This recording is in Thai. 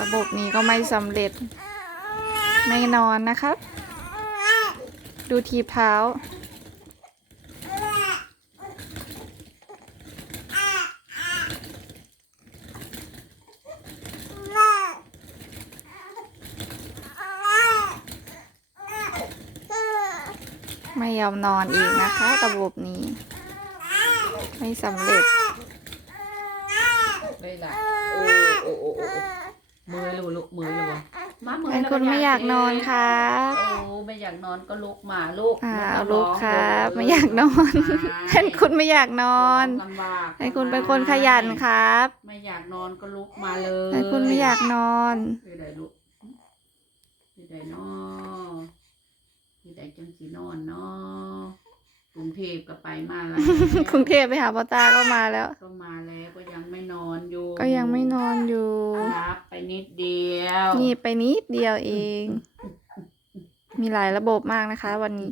ระบบนี้ก็ไม่สำเร็จ ไม่นอนนะครับ ดูทีเท้า ไม่ยอมนอนอีกนะคะ ระบบนี้ ไม่สำเร็จไม่หลับโอ้โอ้โอ้ โอ้มือลูกลูกมือลูกมามือเป็นแล้วคุณไม่อยากนอนครับโอ้ไม่อยากนอนก็ลุกมาลูกอ่าไม่เอาต้งลูกองครับเไม่อยากนอนใช่เป็นคุณไม่อยากนอนลำบากให้คุณเป็นคนขยันครับ ไม่อยากนอนก็ลุกมาเลยให้คุณไม่อยากนอนที่ใดลูกที่ใดนอที่ใดจังสีนอนเนาะกรุงเทพก็ไปมาแล้วกรุงเทพไปหาพ่อตาก็มาแล้ว ก็มาแล้วก็ยังไม่นอนอยู่ ก็ยังไม่นอนอยู่ครับไป นิดเดียวนี่ไปนิดเดียวเอง มีหลายระบบมากนะคะ วันนี้